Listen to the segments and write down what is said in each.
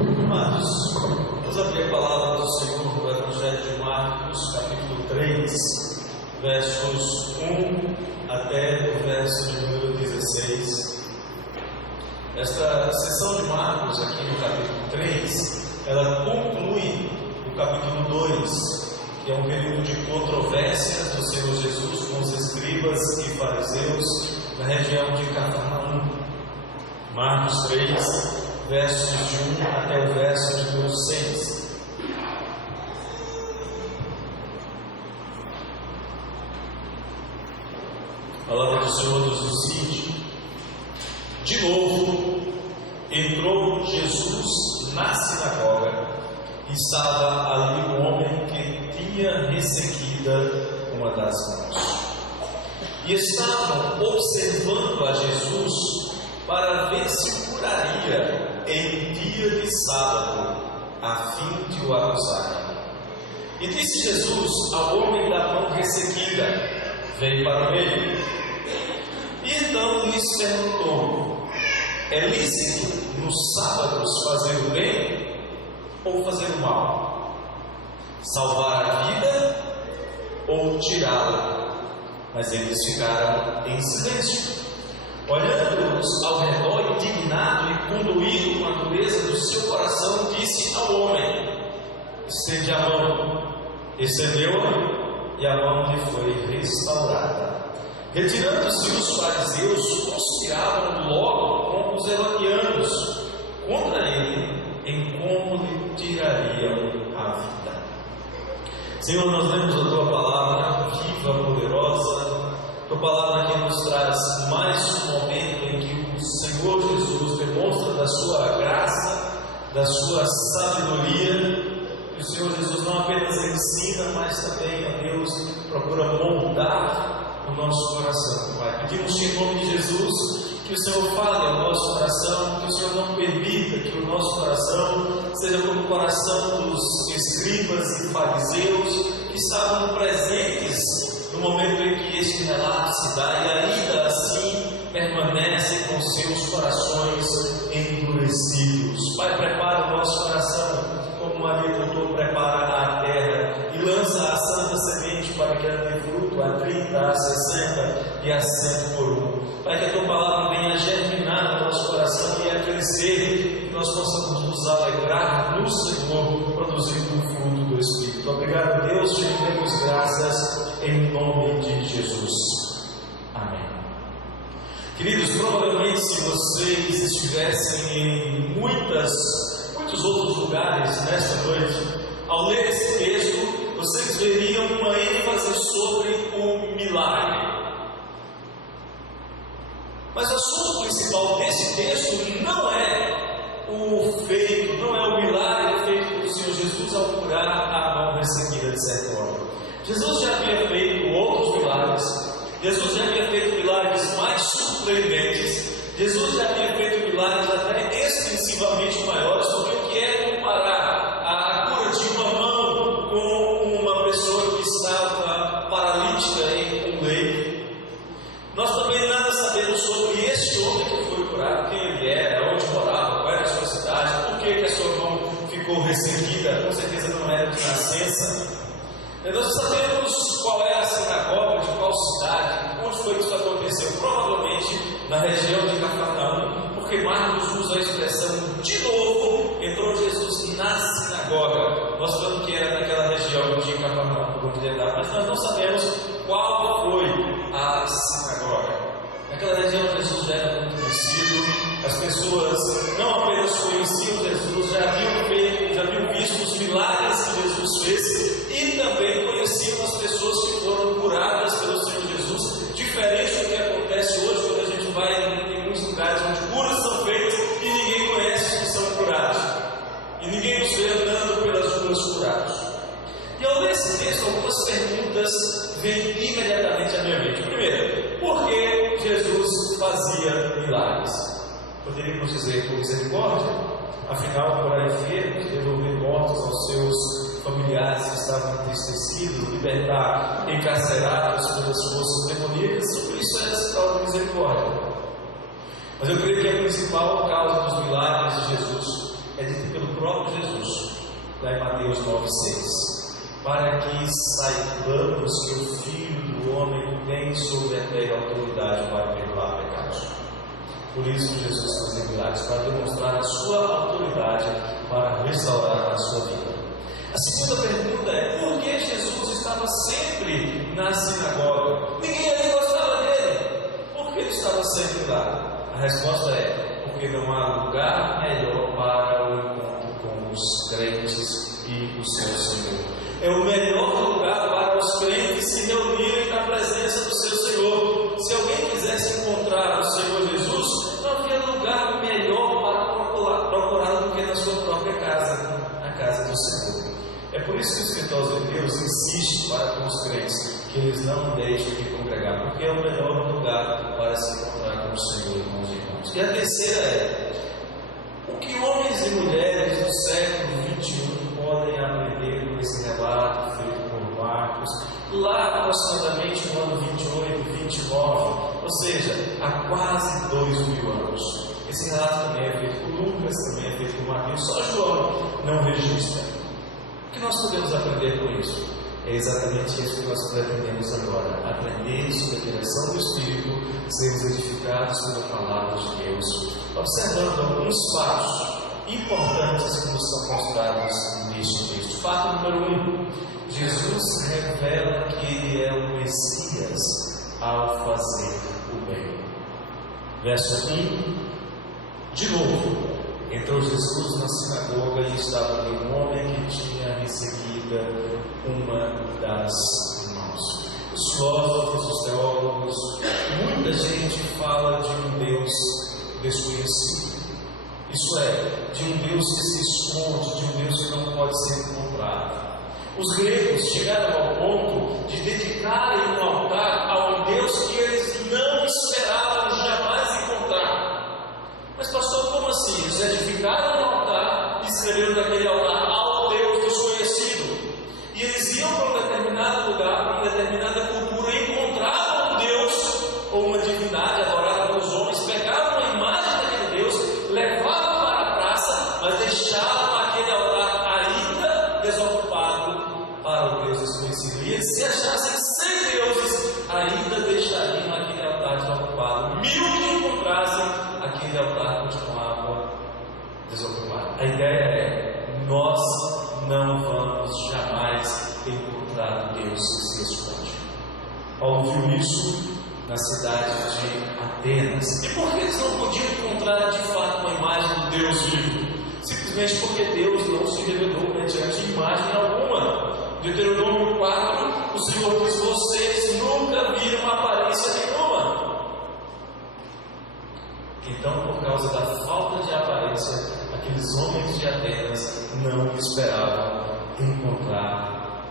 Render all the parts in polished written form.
Amados, vamos abrir a palavra do Senhor no Evangelho de Marcos, capítulo 3, versos 1 até o verso de número 16. Esta sessão de Marcos, aqui no capítulo 3, ela conclui o capítulo 2, que é um período de controvérsias do Senhor Jesus com os escribas e fariseus na região de Cafarnaum. Marcos 3, versos de 1 até o verso de número 6. A palavra do Senhor nos diz o seguinte: de novo entrou Jesus na sinagoga e estava ali um homem que tinha ressequida uma das mãos. E estavam observando a Jesus para ver se o curaria em dia de sábado, a fim de o acusarem. E disse Jesus ao homem da mão ressequida: vem para o meio. E então lhes perguntou: é lícito nos sábados fazer o bem ou fazer o mal? Salvar a vida ou tirá-la? Mas eles ficaram em silêncio. Olhando-os ao redor, indignado e condoído com a dureza do seu coração, disse ao homem: estende a mão. Estendeu-a e a mão lhe foi restaurada. Retirando-se os fariseus, conspiravam logo com os herodianos contra ele, em como lhe tirariam a vida. Senhor, nós lemos a Tua palavra viva, poderosa, Tua palavra que nos traz mais um momento em que o Senhor Jesus demonstra da Sua graça, da Sua sabedoria. E o Senhor Jesus não apenas ensina, mas também, ó Deus, procura moldar o nosso coração, Pai. Pedimos-te em nome de Jesus que o Senhor fale ao nosso coração, que o Senhor não permita que o nosso coração seja como o coração dos escribas e fariseus que estavam presentes no momento em que este relato se dá e ainda assim permanecem com seus corações endurecidos. Pai, prepara o nosso coração como o agricultor prepara a terra e lança a santa semente para que ela dê fruto a 30, a 60 e a 100 por um. Pai, que a Tua palavra venha germinar no nosso coração e a crescer, que nós possamos nos alegrar no Senhor, produzindo o fruto do Espírito. Obrigado, Deus, te damos graças em nome de Jesus. Amém. Queridos, provavelmente se vocês estivessem em muitos outros lugares nesta noite, ao ler esse texto, vocês veriam uma ênfase sobre o milagre. Mas o assunto principal desse texto não é o feito, não é o milagre feito pelo Senhor Jesus ao curar a mão ressequida de certo homem. Jesus já havia feito outros milagres, Jesus já havia feito milagres mais surpreendentes, Jesus já havia feito milagres até extensivamente maiores, porque o que é comparar a cura de uma mão com uma pessoa que estava paralítica em um leito? Nós também nada sabemos sobre este homem que foi curado, quem ele era, onde morava, qual era a sua cidade, por que a sua mão ficou ressequida, com certeza não era de nascença. Nós sabemos qual é a sinagoga, de qual cidade, onde foi que isso aconteceu, provavelmente na região de Cafarnaum, porque Marcos usa a expressão de novo, entrou Jesus na sinagoga, mostrando que era naquela região de Cafarnaum, onde ele estava, mas nós não sabemos qual foi a sinagoga. Naquela região Jesus já era muito conhecido, as pessoas não apenas conheciam Jesus, já haviam visto os milagres que Jesus fez e também conheciam as pessoas que foram curadas pelo Senhor Jesus, diferente do que acontece hoje quando a gente vai em muitos lugares onde curas são feitas e ninguém conhece os que são curados, e ninguém os vê andando pelas ruas curados. E ao ler esse texto, algumas perguntas vêm imediatamente à minha mente. Primeiro, por que Jesus fazia milagres? Poderíamos dizer por misericórdia, afinal, por aí enfermos, devolver mortos aos seus familiares que estavam entristecidos, libertar encarcerados pelas forças demoníacas, tudo isso é sinal de misericórdia. Mas eu creio que a principal causa dos milagres de Jesus é dita pelo próprio Jesus, lá em Mateus 9,6. Para que saibamos que o Filho do Homem tem sobre a terra autoridade para perdoar pecados. Por isso Jesus faz milagres, para demonstrar a sua autoridade para restaurar a sua vida. A segunda pergunta é: por que Jesus estava sempre na sinagoga? Ninguém ali gostava dele. Por que ele estava sempre lá? A resposta é: porque não há lugar melhor para o encontro com os crentes e o seu Senhor. É o melhor lugar para os crentes se reunirem na presença do seu Senhor. Se alguém quisesse encontrar o Senhor Jesus, não havia lugar melhor para procurar do que na sua própria casa, a casa do Senhor. É por isso que o escritor de Deus insiste para com os crentes que eles não deixem de congregar, porque é o melhor lugar para se encontrar com o Senhor, irmãos e irmãs. E a terceira é: o que homens e mulheres do século XXI podem aprender com esse relato feito por Marcos, lá aproximadamente no ano 28, 29, ou seja, há quase 2000 anos. Esse relato também é feito por Lucas, também é feito por Mateus, só João não registra. O que nós podemos aprender com isso? É exatamente isso que nós pretendemos agora: aprender sobre a direção do Espírito, sermos edificados pela palavra de Deus, observando alguns fatos importantes que nos são mostrados neste texto. Fato número 1: Jesus revela que Ele é o Messias ao fazer o bem. Verso 1: de novo, entrou Jesus na sinagoga e estava ali um homem que tinha recebido uma das mãos. Os filósofos, os teólogos, muita gente fala de um Deus desconhecido. Isso é, de um Deus que se esconde, de um Deus que não pode ser encontrado. Os gregos chegaram ao ponto de dedicarem um altar a um Deus que eles não esperavam jamais encontrar. Mas pastor, como assim? Eles edificaram um altar e escreveram naquele altar ao Deus desconhecido. E eles iam para um determinado lugar, para uma determinada cultura, e encontravam um Deus ou uma divindade adorada pelos homens, pegavam a imagem daquele Deus, levavam para a praça, mas deixavam aquele altar ainda desocupado para o Deus desconhecido. E eles, se achassem 100 deuses, ainda deixariam aquele altar desocupado. 1000 que encontrassem, aquele altar continuava desocupado. A ideia é: nós não vamos jamais encontrar Deus que se esconde. Paulo viu isso na cidade de Atenas. E por que eles não podiam encontrar de fato uma imagem do Deus vivo? Simplesmente porque Deus não se revelou mediante imagem alguma. Deuteronômio 4, o Senhor diz: vocês nunca viram aparência nenhuma. Então, por causa da falta de aparência, aqueles homens de Atenas não esperavam encontrar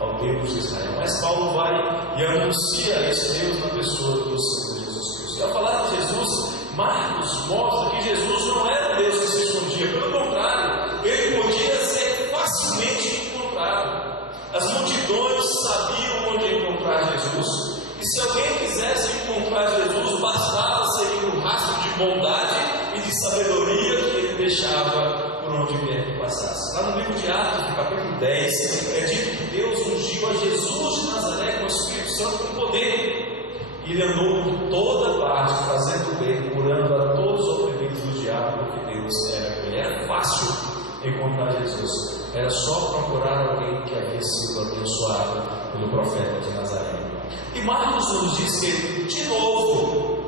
ao Deus de Israel. Mas Paulo vai e anuncia esse Deus na pessoa do Senhor Jesus Cristo. E ao falar de Jesus, Marcos mostra que Jesus não era um Deus que se escondia. Pelo contrário, ele podia ser facilmente encontrado. As multidões sabiam onde encontrar Jesus. E se alguém quisesse encontrar Jesus, bastava seguir o rastro de bondade e de sabedoria que ele deixava por onde quer que passasse. Lá no livro de Atos, no capítulo 10, é dito que Deus ungiu a Jesus de Nazaré com o Espírito Santo com poder. E ele andou por toda parte, fazendo bem, curando a todos os oprimidos do diabo, porque Deus era com ele. Era fácil encontrar Jesus. Era só procurar alguém que havia sido abençoado pelo profeta de Nazaré. E Marcos nos diz que, de novo,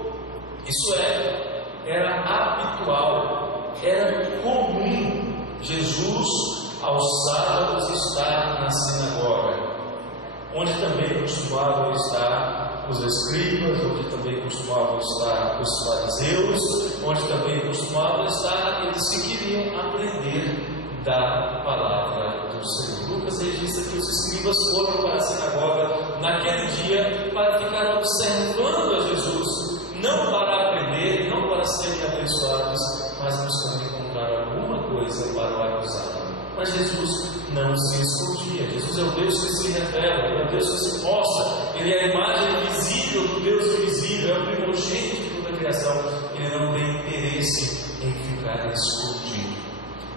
isso era habitual, era comum Jesus aos sábados estar na sinagoga, onde também costumavam estar os escribas, onde também costumavam estar os fariseus, onde também costumavam estar aqueles que queriam aprender da palavra do Senhor. Lucas registra que os escribas foram para a sinagoga naquele dia para ficar observando a Jesus, não para aprender, não para serem abençoados, mas buscando encontrar alguma coisa para o acusar. Mas Jesus não se escondia. Jesus é o Deus que se revela, Ele é o Deus que se mostra, Ele é a imagem visível do Deus invisível, é o primogênito de toda a criação. Ele não tem interesse em ficar escondido.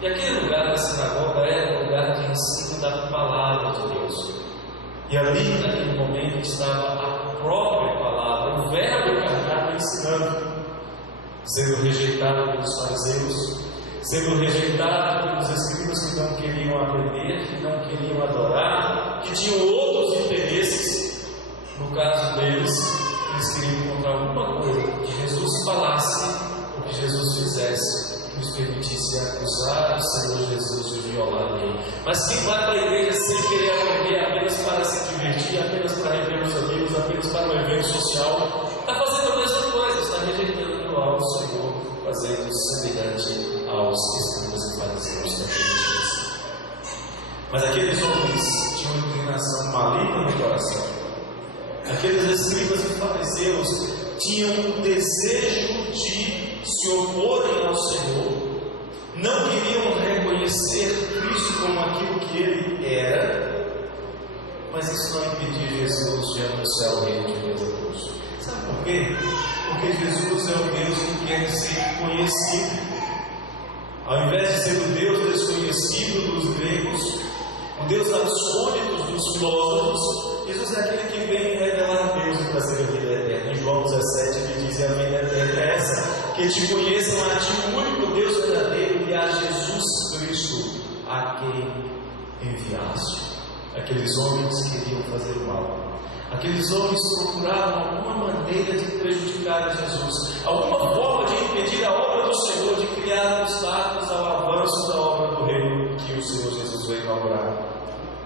E aquele lugar da sinagoga era um lugar de ensino da palavra de Deus. E ali, naquele momento, estava a própria palavra, o verbo encarnado ensinando, sendo rejeitado pelos fariseus, sendo rejeitado pelos escribas que não queriam aprender, que não queriam adorar, que tinham outros interesses. No caso deles, eles queriam encontrar alguma coisa que Jesus falasse ou que Jesus fizesse, que nos permitisse acusar o Senhor Jesus de violar a lei. Mas quem vai para a igreja sem querer aprender, apenas para se divertir, apenas para rever os amigos, apenas para um evento social, está fazendo a mesma coisa, está rejeitando ao Senhor, fazendo semelhante aos escribas e fariseus daqueles dias. Mas aqueles homens tinham uma inclinação maligna no coração. Aqueles escribas e fariseus tinham o desejo de se oporem ao Senhor, não queriam reconhecer Cristo como aquilo que Ele era, mas isso não impedia Jesus de anunciar o reino de Deus a todos. Sabe por quê? Porque Jesus é o Deus que quer ser conhecido. Ao invés de ser o Deus desconhecido dos gregos, o Deus absônico dos filósofos, Jesus é aquele que vem revelar Deus e trazer a vida eterna. Em João 17 ele diz: a vida eterna é essa, que te conheçam a ti, o único Deus verdadeiro, e a Jesus Cristo, a quem enviaste. Aqueles homens queriam fazer o mal. Aqueles homens procuravam alguma maneira de prejudicar a Jesus, alguma forma de impedir a obra do Senhor, de criar obstáculos ao avanço da obra do reino que o Senhor Jesus veio inaugurar.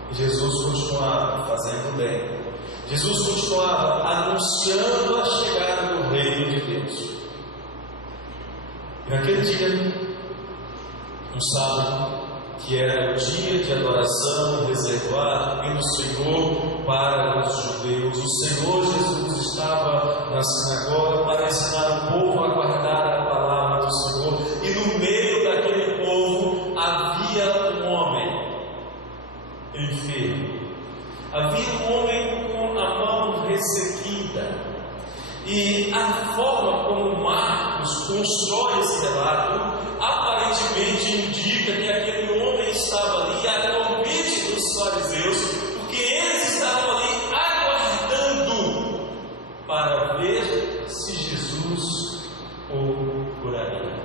E Jesus continuava fazendo bem. Jesus continuava anunciando a chegada do reino de Deus. E naquele dia, um sábado, que era o dia de adoração reservado pelo Senhor para os judeus, o Senhor Jesus estava na sinagoga para ensinar o povo a guardar a palavra do Senhor, e no meio daquele povo havia um homem enfermo, havia um homem com a mão ressequida. E a forma como Marcos constrói esse relato aparentemente indica que aquele homem estava ali a convite dos fariseus, porque eles estavam ali aguardando para ver se Jesus o curaria.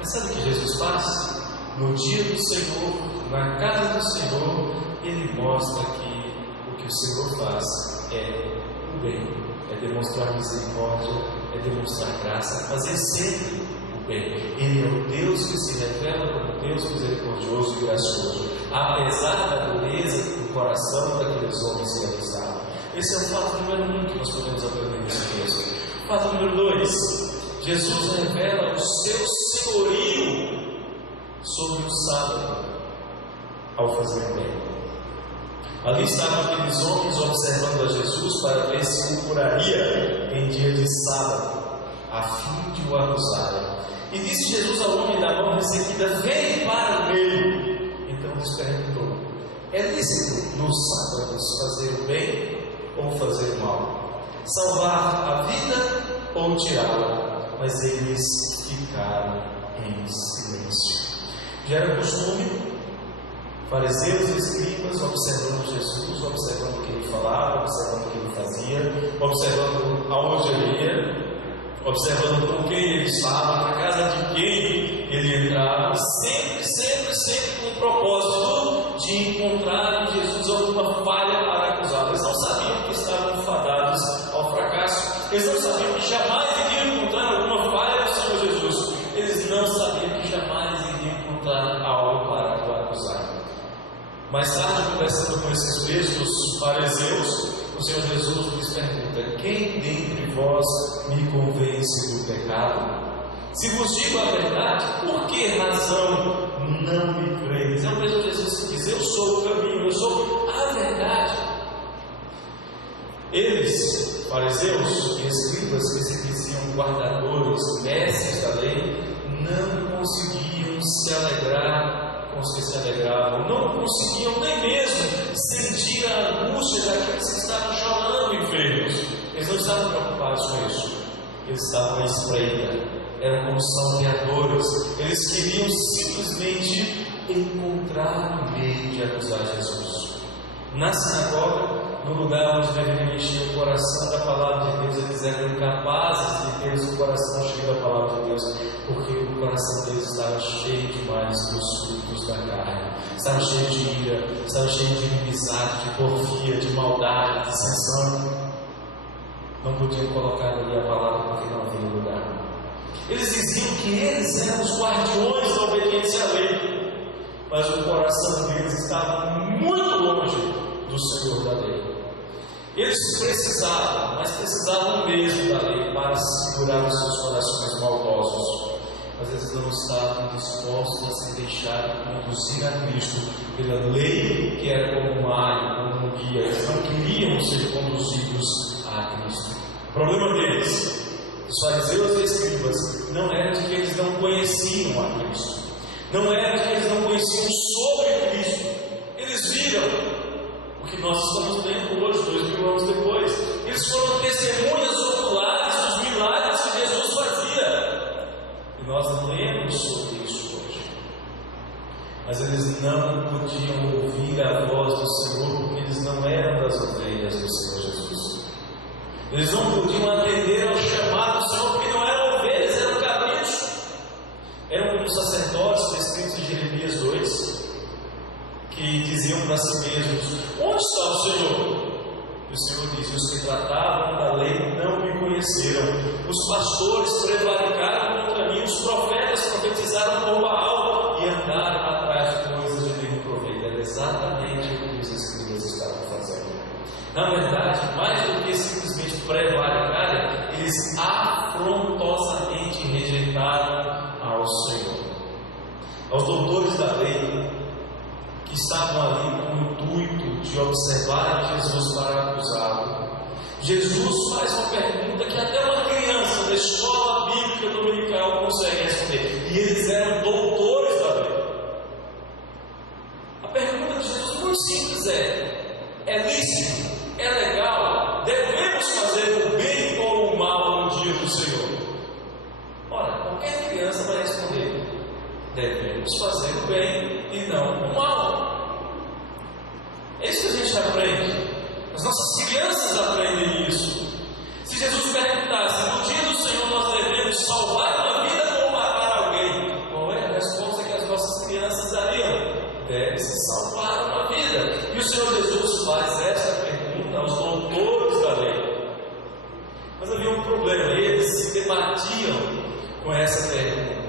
Mas sabe o que Jesus faz? No dia do Senhor, na casa do Senhor, Ele mostra que o que o Senhor faz é o bem. É demonstrar misericórdia, é demonstrar graça, fazer sempre o bem. Ele é o Deus que se revela como Deus misericordioso e gracioso, apesar da dureza do coração daqueles homens que ali estavam. Esse é o fato número 1 que nós podemos aprender nesse texto. Fato número 2: Jesus revela o seu senhorio sobre o sábado ao fazer o bem. Ali estavam aqueles homens observando a Jesus para ver se o curaria em dia de sábado, a fim de o acusarem. E disse Jesus ao homem da mão ressequida: vem para o meio. Então lhes perguntou: é lícito nos sábados fazer o bem ou fazer o mal? Salvar a vida ou tirá-la? Mas eles ficaram em silêncio. Já era costume fariseus e escribas observando Jesus, observando o que ele falava, observando o que ele fazia, observando aonde ele ia, observando com quem ele estava, na casa de quem ele entrava, sempre com o propósito de encontrar em Jesus alguma falha para acusar. Eles não sabiam que estavam fadados ao fracasso, eles não sabiam que jamais iriam encontrar alguma falha no Senhor Jesus, eles não sabiam que jamais iriam encontrar algo para o acusar. Mais tarde, conversando com esses mesmos fariseus, o Senhor Jesus lhes pergunta: quem dentre vós me convence do pecado? Se vos digo a verdade, por que razão não me creis? É o mesmo Jesus que diz: eu sou o caminho, eu sou a verdade. Eles, fariseus e escribas, que se diziam guardadores, mestres da lei, não conseguiam se alegrar com os que se alegravam, não conseguiam nem mesmo sentir a angústia daqueles que estavam chorando enfermos. Eles não estavam preocupados com isso. eles estavam à espreita, eram como salteadores, eles queriam simplesmente encontrar um meio de acusar Jesus. Na sinagoga, no lugar onde deveriam encher o coração da palavra de Deus, eles eram incapazes de ter o coração cheio da palavra de Deus, porque o coração deles estava cheio demais dos frutos da carne, estava cheio de ira, estava cheio de inimizade, de porfia, de maldade, de dissensão. Não podiam colocar ali a palavra porque não havia lugar. Eles diziam que eles eram os guardiões da obediência à lei, mas o coração deles estava muito longe do Senhor da lei. Eles precisavam, mas precisavam mesmo da lei para segurar os seus corações maldosos, mas eles não estavam dispostos a se deixar conduzir a Cristo pela lei que era como um alho, como um guia. Eles não queriam ser conduzidos a Cristo. O problema deles, os fariseus e escribas, não era de que eles não conheciam a Cristo, não era de que eles não conheciam sobre Cristo. Eles viram o que nós estamos vendo hoje, 2000 anos depois. Eles foram testemunhas oculares dos milagres que Jesus fazia, e nós lemos sobre isso hoje. Mas eles não podiam ouvir a voz do Senhor, porque eles não eram das ovelhas do Senhor Jesus. Eles não podiam atender ao chamado do Senhor, porque não eram ovelhas, eram cabritos. Eram como sacerdotes descritos em Jeremias 2, que diziam para si mesmos: onde está o Senhor? E o Senhor diz: os que tratavam da lei não me conheceram, os pastores prevaricaram contra mim, os profetas profetizaram com Baal e andaram atrás de coisas de nenhum proveito. Era exatamente o que os escribas estavam fazendo. Na verdade, mais do que simplesmente prevaricarem, eles afrontosamente rejeitaram ao Senhor. Aos doutores da lei, que estavam ali com o intuito de observar Jesus para acusá-lo, Jesus faz uma pergunta que até uma criança da escola bíblica dominical consegue responder, e eles eram doutores da lei. A pergunta de Jesus muito simples é lícito, é legal, devemos fazer o bem ou o mal no dia do Senhor? Ora, qualquer criança vai responder: devemos fazer o bem e não o mal. É isso que a gente aprende. As nossas crianças aprendem isso. Se Jesus perguntasse: no dia do Senhor nós devemos salvar uma vida ou matar alguém, qual é a resposta que as nossas crianças dariam? Deve-se salvar uma vida. E o Senhor Jesus faz essa pergunta aos doutores da lei. Mas havia um problema: eles se debatiam com essa pergunta,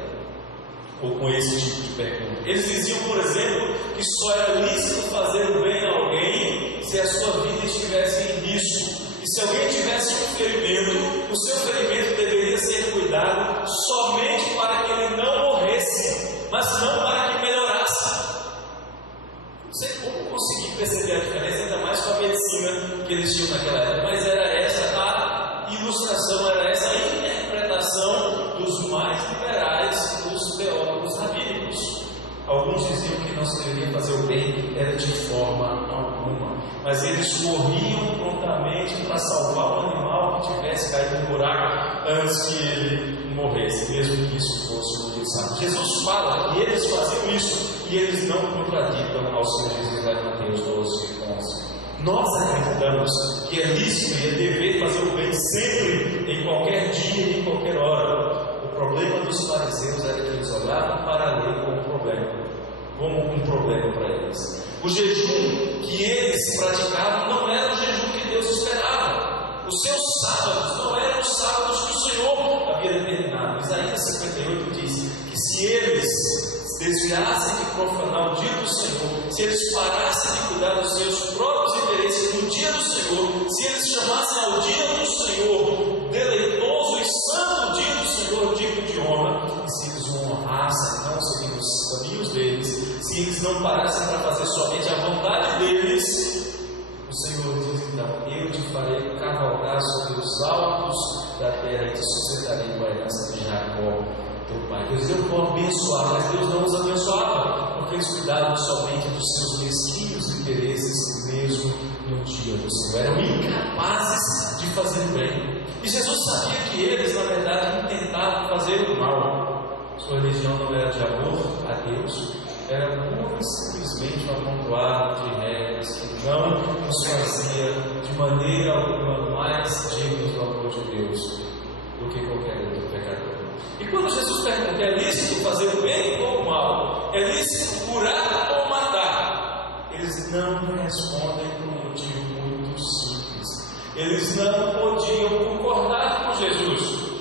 ou com esse tipo de pergunta. Eles diziam, por exemplo, que só era lícito fazer o bem a alguém se a sua vida estivesse em risco. E se alguém tivesse um ferimento, o seu ferimento deveria ser cuidado somente para que ele não morresse, mas não para que melhorasse. Não sei como conseguir perceber a diferença, ainda mais com a medicina que eles tinham naquela época, mas era essa a ilustração, era essa a interpretação dos mais liberais, dos teólogos rabínicos. Alguns diziam que não se deveria fazer o bem, era de forma alguma, mas eles corriam prontamente para salvar um animal que tivesse caído no buraco antes que ele morresse, mesmo que isso fosse um sábado. Jesus fala que eles faziam isso e eles não contradicam ao Senhor Jesus em Mateus 12:11. Nós acreditamos que é lícito e é dever fazer o bem sempre, em qualquer dia e em qualquer hora. O problema dos fariseus era que eles olhavam para a lei como um problema para eles. O jejum que eles praticavam não era o jejum que Deus esperava. Os seus sábados não eram os sábados que o Senhor havia determinado. Isaías 58 diz que se eles desviassem de profanar o dia do Senhor, se eles parassem de cuidar dos seus próprios interesses no dia do Senhor, se eles chamassem ao dia do Senhor deleitoso e santo dia do Senhor, digno de honra, e se eles o honrassem, não seguindo os caminhos deles, se eles não parassem para fazer somente a vontade deles, o Senhor diz então: eu te farei cavalgar sobre os altos da terra e te sustentarei com a herança de Jacó, teu pai. Deus deu para abençoar, mas Deus não os abençoava, porque eles cuidavam somente dos seus mesquinhos interesses, mesmo no dia do Senhor. Eram incapazes de fazer o bem. E Jesus sabia que eles, na verdade, intentavam fazer o mal. Sua religião não era de amor a Deus, era pura e simplesmente um amontoado de regras que não nos fazia de maneira alguma mais dignos do amor de Deus do que qualquer outro pecador. E quando Jesus pergunta: é lícito fazer o bem ou o mal? É lícito curar ou matar? Eles não respondem por um motivo muito simples. Eles não podiam concordar com Jesus.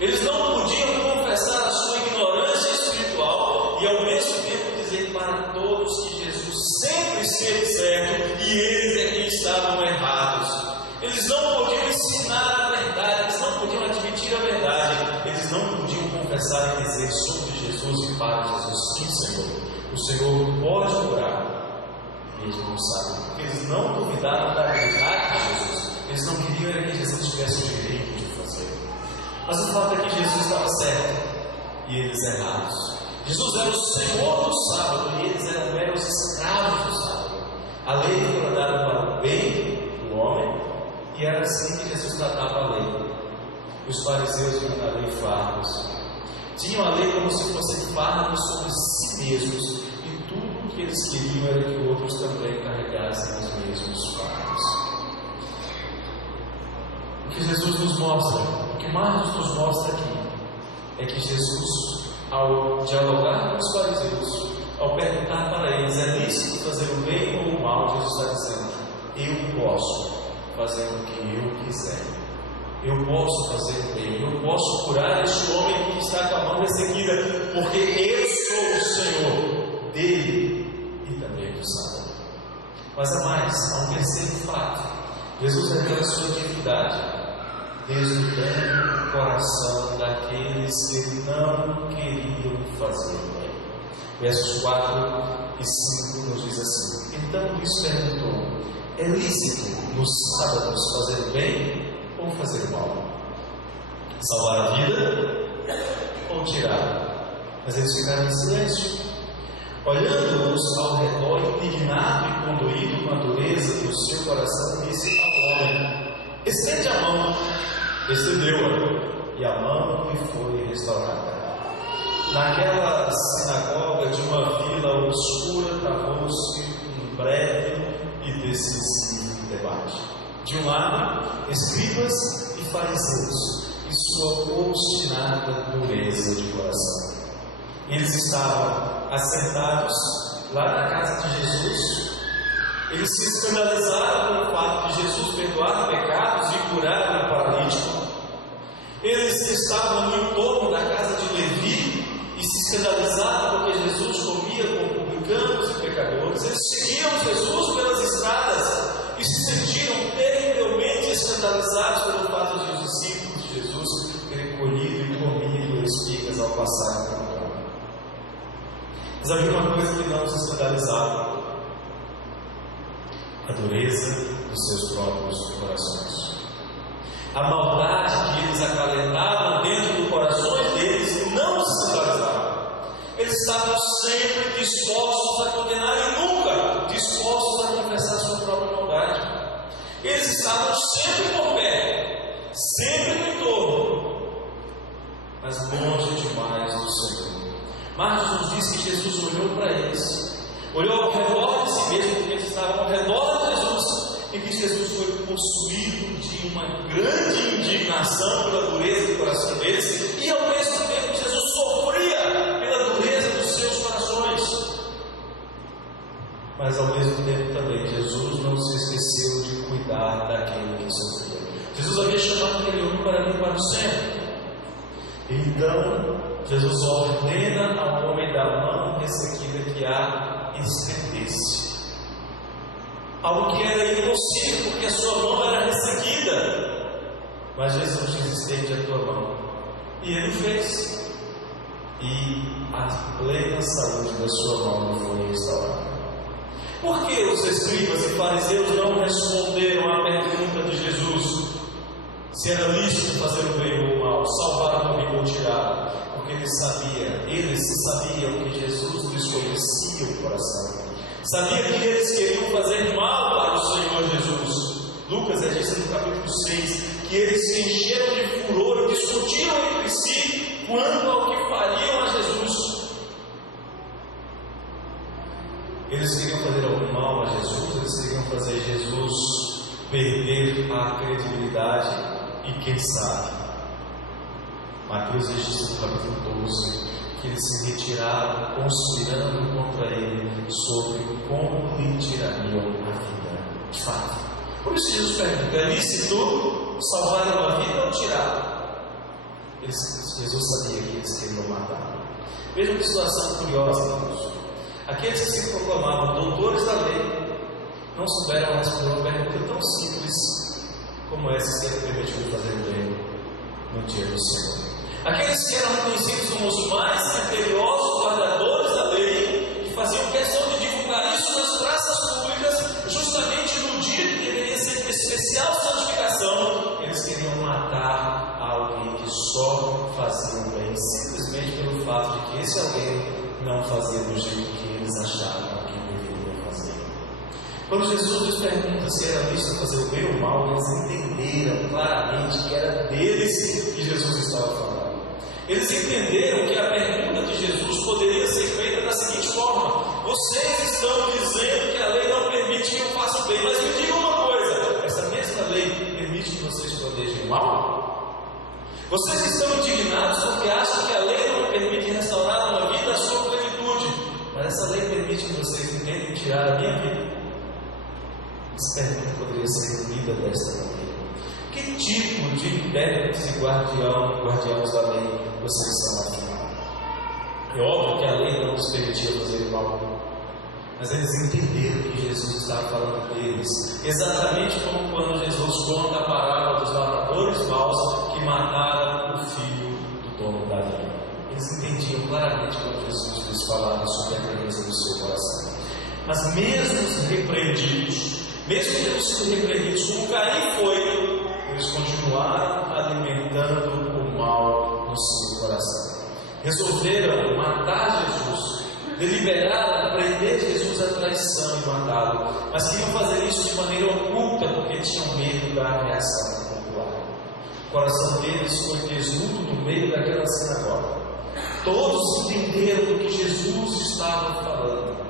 Eles não podiam confessar a sua ignorância espiritual e ao mesmo tempo dizer para todos que Jesus sempre esteve certo e eles é que estavam errados. Eles não podiam ensinar a verdade, eles não podiam admitir a verdade, eles não podiam confessar e dizer sobre Jesus e para Jesus: sim, Senhor, o Senhor pode curar, mesmo não sabem, porque eles não duvidaram da verdade de Jesus. Eles não queriam que Jesus tivesse o direito de fazer. Mas o fato é que Jesus estava certo e eles errados. Jesus era o Senhor do sábado e eles eram meros escravos do sábado. A lei foi dada para o bem do homem e era assim que Jesus tratava a lei. Os fariseus tinham a lei fardos. Tinham a lei como se fossem fardos sobre si mesmos e tudo o que eles queriam era que outros também carregassem os mesmos fardos. O que Jesus nos mostra, o que Marcos nos mostra aqui, é que Jesus, ao dialogar com os fariseus, ao perguntar para eles: é lícito fazer o bem ou o mal? Jesus está dizendo: eu posso fazer o que eu quiser, eu posso fazer o bem, eu posso curar este homem que está com a mão ressequida, porque eu sou o Senhor dele e também do sábado. Mas há mais, há um terceiro fato. Jesus revela a sua divindade, desnudando o coração daqueles que não queriam fazer o bem. Versos 4 e 5 nos diz assim: então lhes perguntou: é lícito nos sábados fazer o bem ou fazer o mal? Salvar a vida ou tirá-la? Mas eles ficaram em silêncio, olhando-os ao redor, indignado e condoído com a dureza do seu coração, disse ao homem: estende a mão. Estendeu-a, e a mão lhe foi restaurada. Naquela sinagoga de uma vila obscura travou-se um breve e decisivo debate. De um lado, escribas e fariseus e sua obstinada dureza de coração. Eles estavam assentados lá na casa de Jesus. Eles se escandalizaram com o fato de Jesus perdoar pecados e curar o paralítico. Eles estavam no entorno da casa de Levi e se escandalizaram porque Jesus comia com publicanos e pecadores. Eles seguiam Jesus pelas estradas e se sentiram terrivelmente escandalizados pelo fato de os discípulos de Jesus terem colhido e comido espigas ao passarem pelo campo. Mas havia uma coisa que não os escandalizava: a dureza dos seus próprios corações. A maldade que eles acalentavam dentro dos corações deles não os escandalizava. Eles estavam sempre dispostos a condenar e nunca dispostos a confessar sua própria maldade. Eles estavam sempre por pé, sempre no entorno, mas longe demais do Senhor. Marcos nos diz que Jesus olhou para eles, olhou ao redor de si mesmo, porque eles estavam ao redor de Jesus, e que Jesus foi possuído de uma grande indignação pela dureza do coração deles, e ao mesmo tempo Jesus sofria pela dureza dos seus corações. Mas ao mesmo tempo também Jesus não se esqueceu de cuidar daquele que sofria. Jesus havia chamado aquele homem para vir para o centro. Então Jesus ordena ao homem da mão ressequida que a estendesse. Algo que era impossível, porque a sua mão era ressequida. Mas Jesus diz: estende a tua mão. E ele fez. E a plena saúde da sua mão foi restaurada. Por que os escribas e fariseus não responderam à pergunta de Jesus se era lícito fazer o bem ou o mal, salvar o homem ou tirá-lo? Porque eles sabiam que Jesus lhes conhecia o coração. Sabia que eles queriam fazer mal para o Senhor Jesus. Lucas diz no capítulo 6 que que eles se encheram de furor e discutiram entre si quanto ao que fariam a Jesus. Eles queriam fazer algum mal a Jesus, eles queriam fazer Jesus perder a credibilidade e quem sabe, Mateus registra no capítulo 12, que eles se retiraram conspirando contra ele sobre como lhe tirariam a vida. De fato. Por isso Jesus pergunta: é lícito salvar uma vida ou tirar? Jesus sabia que eles queriam matar. Veja que situação curiosa, Deus. Aqueles que se proclamavam doutores da lei não souberam responder uma pergunta tão simples como essa: se ele permitiu fazer o bem no dia do Senhor. Aqueles que eram reconhecidos como os mais criteriosos guardadores da lei, que faziam questão de divulgar isso nas praças públicas, justamente no dia que deveria ser de especial santificação, eles queriam matar alguém que só fazia o bem, simplesmente pelo fato de que esse alguém não fazia do jeito que eles achavam que deveria fazer. Quando Jesus lhes pergunta se era lícito fazer o bem ou o mal, eles entenderam claramente que era deles que Jesus estava falando. Eles entenderam que a pergunta de Jesus poderia ser feita da seguinte forma: vocês estão dizendo que a lei não permite que eu faça o bem, mas me diga uma coisa: essa mesma lei permite que vocês planejem o mal? Vocês estão indignados porque acham que a lei não permite restaurar uma vida à sua plenitude, mas essa lei permite que vocês intentem tirar a minha vida? Essa pergunta poderia ser lida desta maneira: que tipo de intérpretes e guardiãos da lei vocês são, afinal? É óbvio que a lei não nos permitia fazer o mal, mas eles entenderam que Jesus estava falando deles, exatamente como quando Jesus conta a parábola dos lavradores maus que mataram o filho do dono da vinha. Eles entendiam claramente quando Jesus lhes falava sobre a grandeza do seu coração. Mas mesmo repreendidos, mesmo tendo sido repreendidos como Caim foi, eles continuaram alimentando o mal no seu coração. Resolveram matar Jesus, deliberaram prender Jesus à traição e matá-lo, mas queriam fazer isso de maneira oculta porque tinham medo da reação popular. O coração deles foi desnudo no meio daquela sinagoga. Todos entenderam do que Jesus estava falando.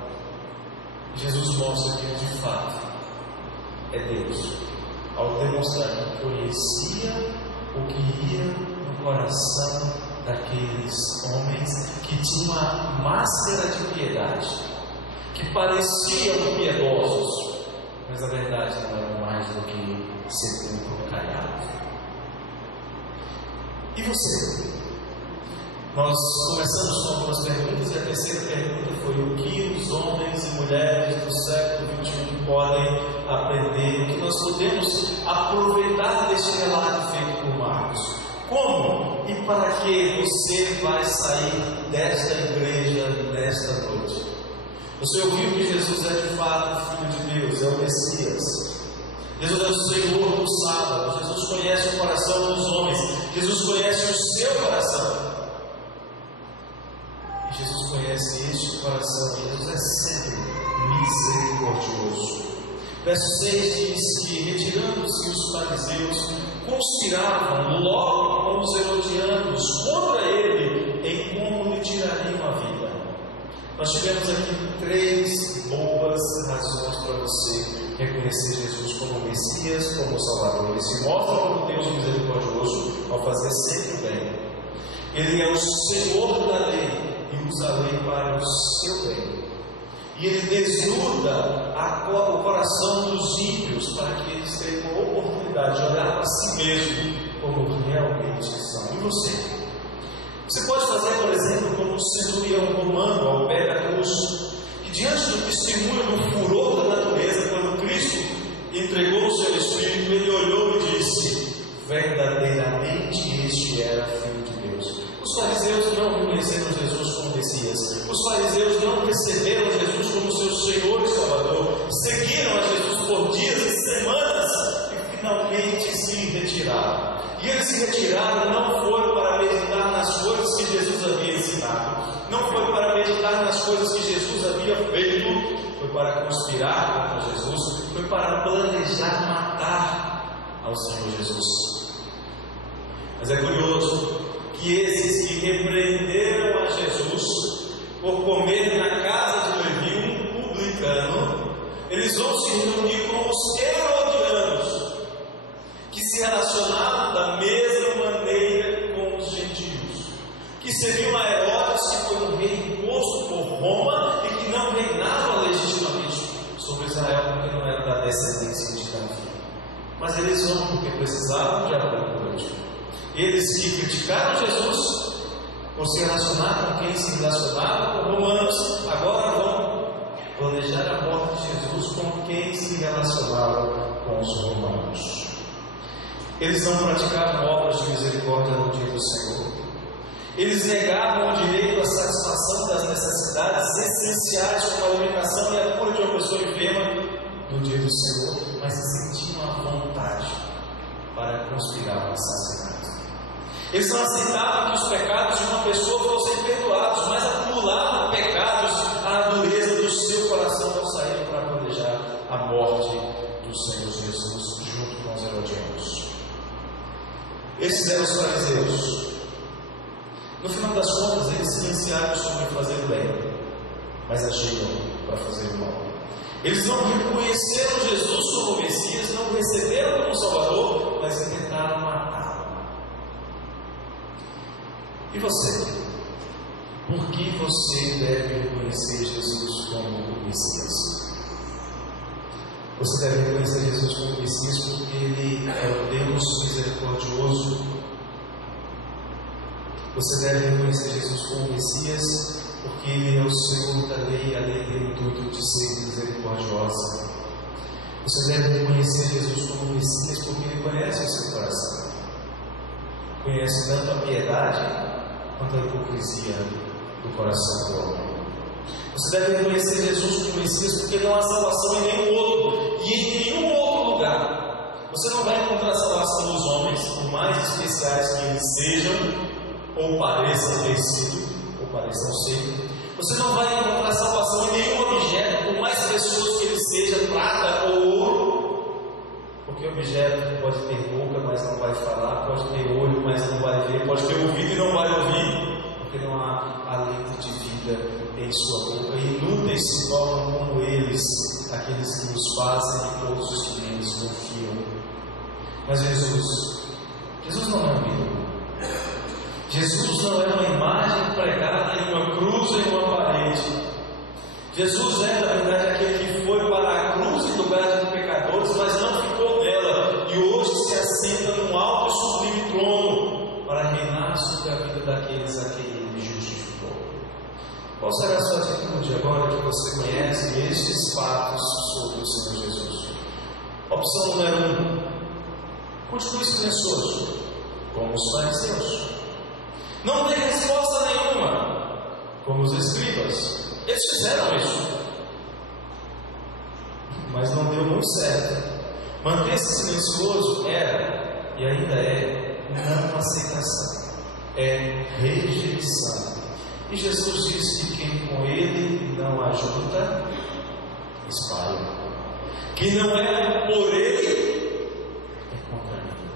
Jesus mostra que de fato é Deus, ao demonstrar que conhecia o que ia no coração daqueles homens que tinham a máscara de piedade, que pareciam piedosos, mas a verdade não era mais do que sepulcro caiado. E você? Nós começamos com algumas perguntas e a terceira pergunta foi: o que os homens e mulheres do século XXI podem aprender? O que nós podemos aproveitar deste relato feito por Marcos? Como e para que você vai sair desta igreja nesta noite? Você ouviu que Jesus é de fato o Filho de Deus, é o Messias. Jesus é o Senhor do sábado. Jesus conhece o coração dos homens. Jesus conhece o seu coração. Jesus conhece este coração. Jesus é sempre misericordioso. Verso 6 diz que, retirando-se os fariseus, conspiravam logo com os herodianos contra ele em como lhe tirariam a vida. Nós tivemos aqui 3 boas razões para você reconhecer Jesus como Messias, como Salvador. Ele se mostra como Deus misericordioso ao fazer sempre o bem. Ele é o Senhor da lei e usa a lei para o seu bem. E ele desnuda o coração dos ímpios para que eles tenham a oportunidade de olhar para si mesmo como realmente são. E você? Você pode fazer, por exemplo, como o centurião romano ao pé da cruz, que diante do testemunho do furor da natureza, quando Cristo entregou o seu Espírito, ele olhou e disse: verdadeiramente este era Filho de Deus. Os fariseus não reconheceram Jesus como Messias. Os fariseus não receberam Jesus como seu Senhor e Salvador. Seguiram a Jesus por dias e semanas e finalmente se retiraram. E eles se retiraram não foi para meditar nas coisas que Jesus havia ensinado, não foi para meditar nas coisas que Jesus havia feito, foi para conspirar contra Jesus, foi para planejar matar ao Senhor Jesus. Mas é curioso que esses que repreenderam a Jesus por comer na casa de Levi, um publicano, eles vão se reunir com os herodianos, que se relacionavam da mesma maneira com os gentios, que serviam a Herodes, que foi um rei imposto por Roma e que não reinava legitimamente sobre Israel, porque não era da descendência de Davi. Mas eles vão porque precisavam de apoio político. Eles que criticaram Jesus por se relacionar com quem se relacionava com romanos, agora vão planejar a morte de Jesus com quem se relacionava com os romanos. Eles não praticavam obras de misericórdia no dia do Senhor. Eles negavam o direito à satisfação das necessidades essenciais, como a alimentação e a cura de uma pessoa enferma no dia do Senhor, mas sentiam a vontade para conspirar o assassinato. Eles não aceitavam que os pecados de uma pessoa fossem perdoados, mas acumulavam pecados à dureza do seu coração ao sair para planejar a morte do Senhor Jesus junto com os herodianos. Esses eram os fariseus. No final das contas, eles silenciaram sobre fazer o bem, mas agiram para fazer o mal. Eles não reconheceram Jesus como Messias, não receberam como Salvador, mas tentaram matá-lo. E você? Por que você deve reconhecer Jesus como o Messias? Você deve reconhecer Jesus como o Messias porque Ele é o Deus misericordioso. Você deve reconhecer Jesus como Messias porque Ele é o Senhor da lei e a lei tem o intuito de ser misericordiosa. Você deve reconhecer Jesus como Messias porque Ele conhece o seu coração. Conhece tanto a piedade quanto a hipocrisia do coração do homem. Você deve reconhecer Jesus como Messias porque não há salvação em nenhum outro e em nenhum outro lugar. Você não vai encontrar salvação nos homens, por mais especiais que eles sejam, ou pareçam ter sido, ou pareçam ser. Você não vai encontrar salvação em nenhum objeto, por mais precioso que ele seja, prata ou ouro, porque o objeto pode ter boca, mas não vai falar, pode ter olho, mas não vai ver, pode ter ouvido e não vai ouvir, porque não há alento de vida em sua boca. E inúteis se tornam como eles, aqueles que os fazem e todos os que neles confiam. Mas Jesus não é um ídolo. Jesus não é uma imagem pregada em uma cruz ou em uma parede. Jesus é, na verdade, aquele que foi para a cruz em lugar de pecadores, mas não ficou nela, e hoje se assenta num alto e sublime trono para reinar sobre a vida daqueles a quem Ele justificou. Qual será a sua atitude agora que você conhece estes fatos sobre o Senhor Jesus? Opção número 1: continue silencioso, como os fariseus. Não tem resposta nenhuma, como os escribas. Eles fizeram isso, mas não deu muito certo. Manter-se silencioso era, e ainda é, não aceitação, é rejeição. E Jesus disse que quem com Ele não ajunta, espalha. Quem não é por Ele, é contra Ele.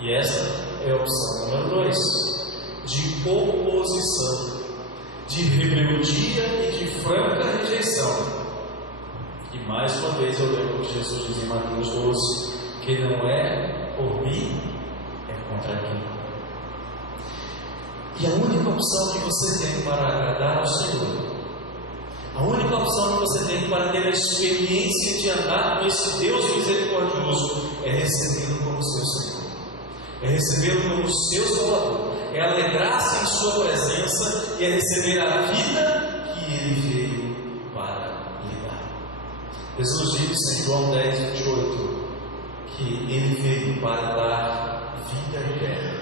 E essa é a opção número 2. De oposição, de rebeldia e de franca rejeição. E mais uma vez eu lembro que Jesus diz em Mateus 12: quem não é por mim, é contra mim. E a única opção que você tem para agradar ao Senhor, a única opção que você tem para ter a experiência de andar com esse Deus misericordioso, é recebê-lo como seu Senhor, é recebê-lo como seu Salvador, é alegrar-se em sua presença e é receber a vida que Ele veio para lhe dar. Jesus disse em João 10:28 que Ele veio para dar vida eterna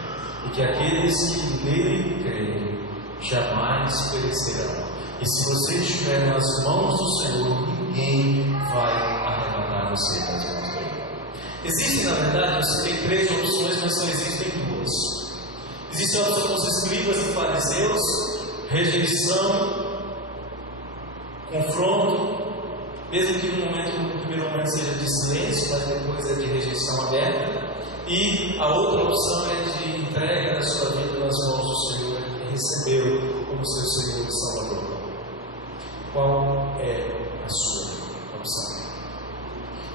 e que aqueles que nele creem jamais perecerão. E se você estiver nas mãos do Senhor, ninguém vai arrebatar você das mãos dele. Existem, na verdade, eu citei 3 opções, mas só existem 2. Existe a opção dos escribas e fariseus: rejeição, confronto, mesmo que no primeiro momento seja de silêncio, mas depois é de rejeição aberta. E a outra opção é de entrega da sua vida nas mãos do Senhor e recebê-lo como seu Senhor e Salvador. Qual é a sua opção?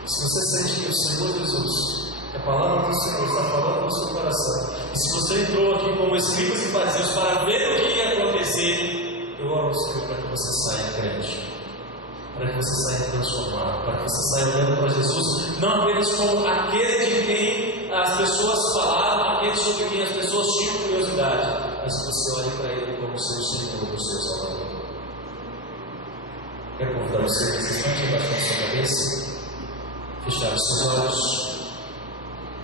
Se você sente que o Senhor Jesus, a palavra do Senhor está falando no seu coração, e se você entrou aqui como escribas e fariseus para ver o que ia acontecer, eu oro ao Senhor para que você saia crente, para que você saia transformado, para que você saia olhando para Jesus, não apenas como aquele de quem as pessoas falavam, aquele sobre quem as pessoas tinham curiosidade, mas que você olhe para Ele como seu Senhor, o seu Salvador. Quero convidar você a instante abaixar a sua cabeça, fechar os seus olhos,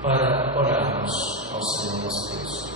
para orarmos ao Senhor nosso Deus.